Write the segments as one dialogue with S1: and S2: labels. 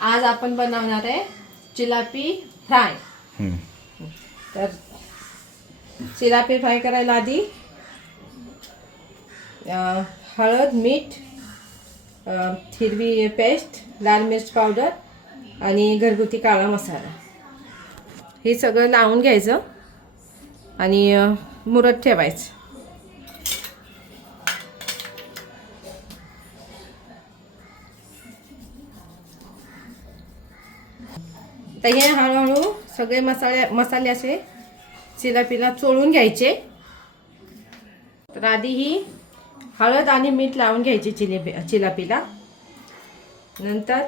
S1: आज आपण बनवणार आहे चिलापी फ्राय. तर चिलापी फ्राय करायला आधी हळद मीठ हिरवी पेस्ट लाल मिर्च पावडर आणि घरगुती काळा मसाला. हे सगळं लावून घ्यायचं आणि मुरत ठेवायचं. तर हे हळूहळू सगळे मसाले मसाले असे चिलापीला चोळून घ्यायचे. तर आधी ही हळद आणि मीठ लावून घ्यायची चिलेपी चिलापीला. नंतर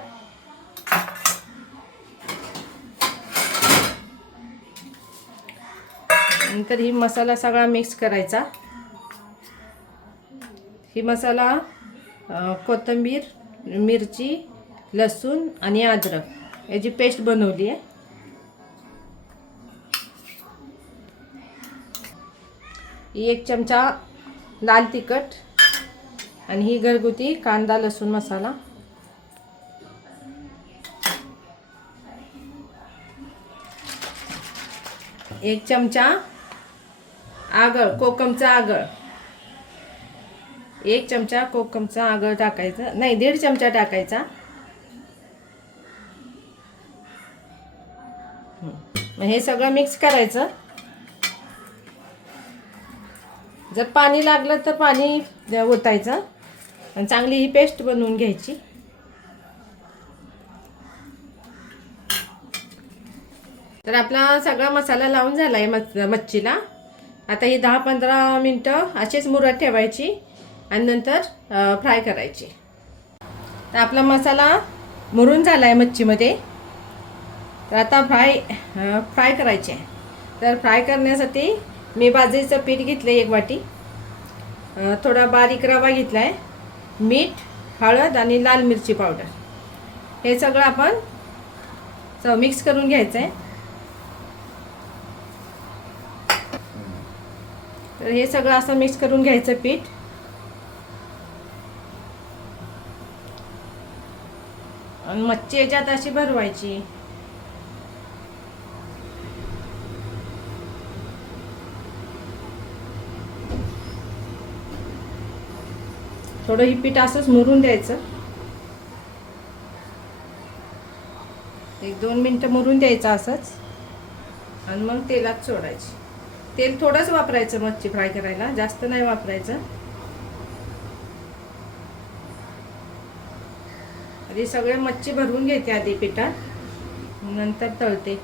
S1: नंतर ही मसाला सगळा मिक्स करायचा. ही मसाला कोथिंबीर मिरची लसूण आणि अद्रक. याची पेस्ट बनवली आहे. ही एक चमचा लाल तिखट आणि ही घरगुती कांदा लसूण मसाला. एक चमचा आगळ कोकमचा आगळ. एक चमचा कोकमचा आगळ टाकायचं. नाही दीड चमचा टाकायचा. मग हे सगळं मिक्स करायचं. जर पाणी लागलं तर पाणी ओतायचं. आणि चांगली ही पेस्ट बनवून घ्यायची. तर आपला सगळा मसाला लावून झाला आहे मच मच्छीला. आता ही दहा पंधरा मिनटं अशीच मुरत ठेवायची आणि नंतर फ्राय करायची. तर आपला मसाला मुरून झाला आहे मच्छीमध्ये. तर आता फ्राय फ्राय करायचे. आहे तर फ्राय करण्यासाठी मी बाजरीचं पीठ घेतलं एक वाटी. थोडा बारीक रवा घेतला आहे मीठ हळद आणि लाल मिरची पावडर. हे सगळं आपण चव मिक्स करून घ्यायचं आहे तर हे सगळं असं मिक्स करून घ्यायचं पीठ. आणि मच्छी याच्यात अशी भरवायची. थोडं ही पीठ असंच मुरून द्यायचं. एक दोन मिनटं मुरून द्यायचं असंच. आणि मग तेलात सोडायची. तेल थोडंच वापरायचं मच्छी फ्राय करायला जास्त नाही वापरायचं. आधी सगळे मच्छी भरवून घेते आधी पिठात नंतर तळते.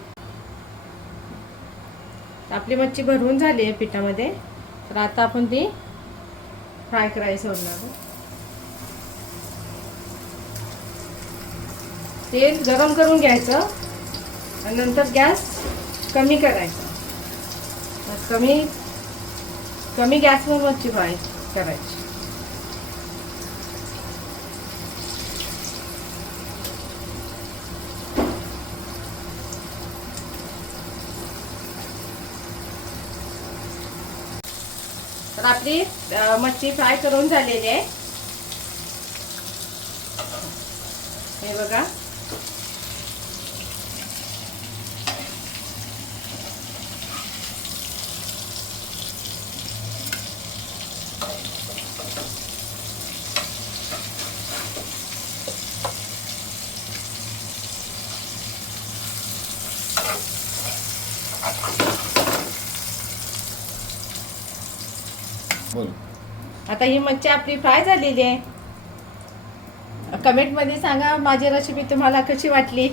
S1: आपली मच्छी भरवून झाली आहे पिठामध्ये. तर आता आपण ती फ्राय करायला सोडणार तेल गरम करून घ्यायचं आणि नंतर गॅस कमी करायचा. कमी कमी गॅसवर मच्छी फ्राय करायची. तर आपली मच्छी फ्राय करून झालेली आहे. हे बघा. आता ही मच्छी आपली फ्राय झालेली आहे. कमेंटमध्ये सांगा माझी रेसिपी तुम्हाला कशी वाटली?